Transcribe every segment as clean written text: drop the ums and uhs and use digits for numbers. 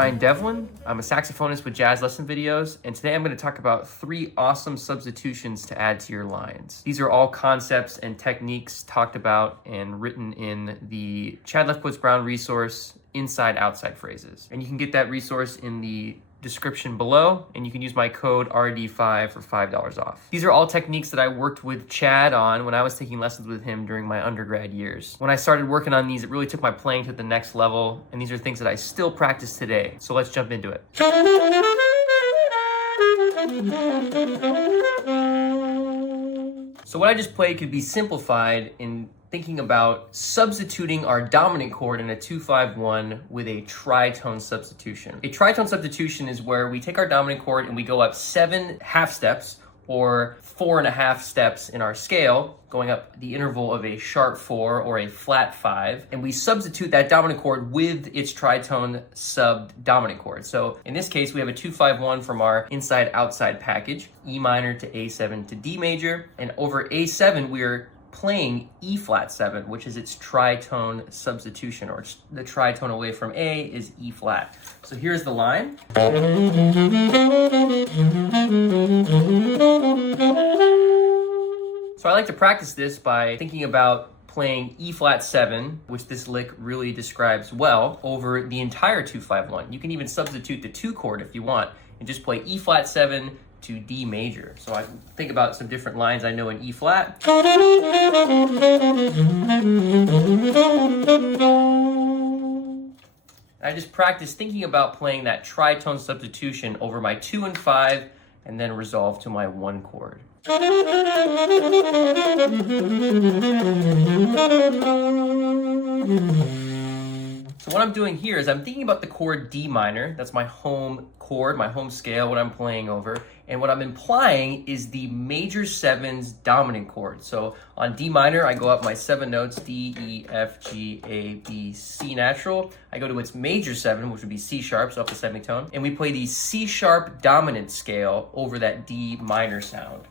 Scott Devlin. I'm a saxophonist with jazz lesson videos, and today I'm going to talk about 3 awesome substitutions to add to your lines. These are all concepts and techniques talked about and written in the Chad Lefkowitz Brown resource, Inside Outside Phrases. And you can get that resource in the description below, and you can use my code RD5 for $5 off. These are all techniques that I worked with Chad on when I was taking lessons with him during my undergrad years. When I started working on these, it really took my playing to the next level, and these are things that I still practice today. So let's jump into it. So what I just played could be simplified in thinking about substituting our dominant chord in a 2-5-1 with a tritone substitution. A tritone substitution is where we take our dominant chord and we go up 7 half steps or 4.5 steps in our scale, going up the interval of a sharp 4 or a flat 5, and we substitute that dominant chord with its tritone sub-dominant chord. So in this case, we have a 2-5-1 from our inside-outside package, E minor to A7 to D major, and over A7, we're playing E flat 7, which is its tritone substitution, or the tritone away from A is E flat. So here's the line. So I like to practice this by thinking about playing E flat 7, which this lick really describes well, over the entire 2-5-1. You can even substitute the 2 chord if you want and just play E flat 7 to D major. So I think about some different lines I know in E flat. I just practice thinking about playing that tritone substitution over my 2 and 5 and then resolve to my 1 chord. So what I'm doing here is I'm thinking about the chord D minor. That's my home chord, my home scale, what I'm playing over. And what I'm implying is the major 7's dominant chord. So on D minor, I go up my 7 notes, D, E, F, G, A, B, C natural. I go to its major 7, which would be C sharp, so up the semitone. And we play the C sharp dominant scale over that D minor sound.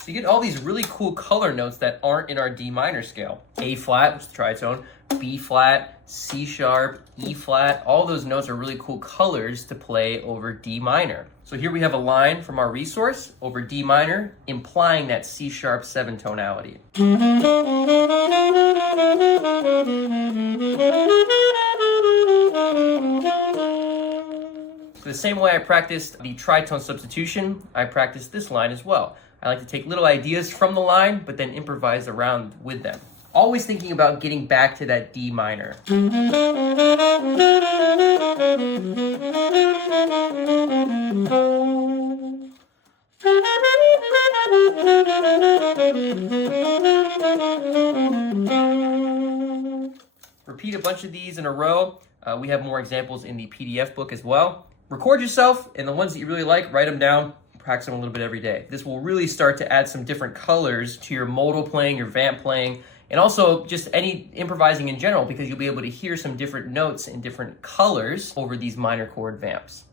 So you get all these really cool color notes that aren't in our D minor scale. A flat, which is the tritone, B flat, C sharp, E flat. All those notes are really cool colors to play over D minor. So here we have a line from our resource over D minor, implying that C sharp 7 tonality. So the same way I practiced the tritone substitution, I practiced this line as well. I like to take little ideas from the line, but then improvise around with them. Always thinking about getting back to that D minor. Repeat a bunch of these in a row. We have more examples in the PDF book as well. Record yourself, and the ones that you really like, write them down. Practice them a little bit every day. This will really start to add some different colors to your modal playing, your vamp playing, and also just any improvising in general, because you'll be able to hear some different notes and different colors over these minor chord vamps.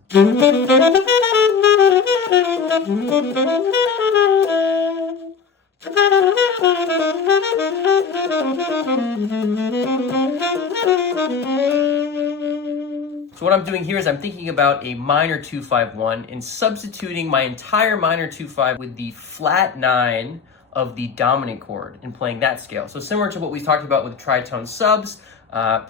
So what I'm doing here is I'm thinking about a minor 2-5-1 and substituting my entire minor 2-5 with the flat 9 of the dominant chord and playing that scale. So similar to what we talked about with tritone subs,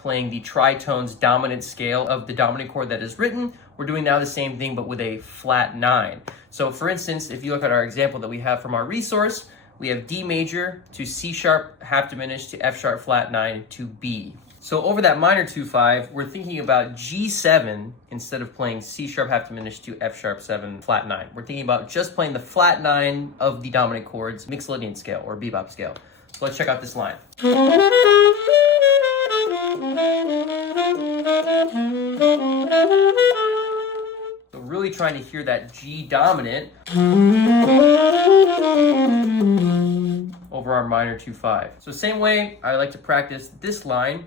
playing the tritone's dominant scale of the dominant chord that is written, we're doing now the same thing but with a flat 9. So for instance, if you look at our example that we have from our resource, we have D major to C sharp half diminished to F sharp flat 9 to B. So over that minor 2-5, we're thinking about G7 instead of playing C sharp half diminished to F sharp 7 flat 9. We're thinking about just playing the flat 9 of the dominant chords, Mixolydian scale or bebop scale. So let's check out this line. So really trying to hear that G dominant over our minor 2-5. So same way I like to practice this line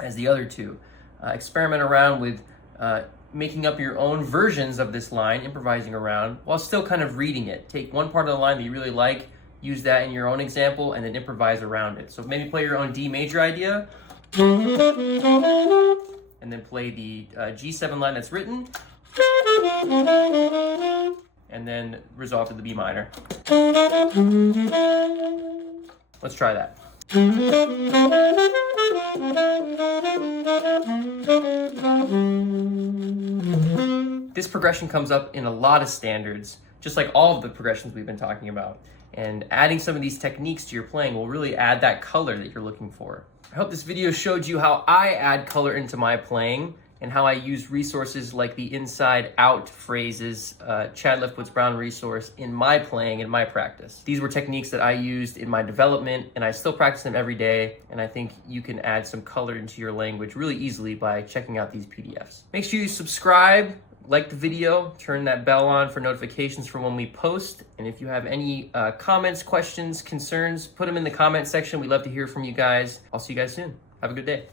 as the other two. Experiment around with making up your own versions of this line, improvising around, while still kind of reading it. Take one part of the line that you really like, use that in your own example and then improvise around it. So maybe play your own D major idea, and then play the G7 line that's written, and then resolve to the B minor. Let's try that. This progression comes up in a lot of standards, just like all of the progressions we've been talking about. And adding some of these techniques to your playing will really add that color that you're looking for. I hope this video showed you how I add color into my playing and how I use resources like the inside out phrases, Chad Leftwoods Brown resource, in my playing and my practice. These were techniques that I used in my development, and I still practice them every day, and I think you can add some color into your language really easily by checking out these PDFs. Make sure you subscribe, like the video, turn that bell on for notifications for when we post, and if you have any comments, questions, concerns, put them in the comment section. We'd love to hear from you guys. I'll see you guys soon. Have a good day.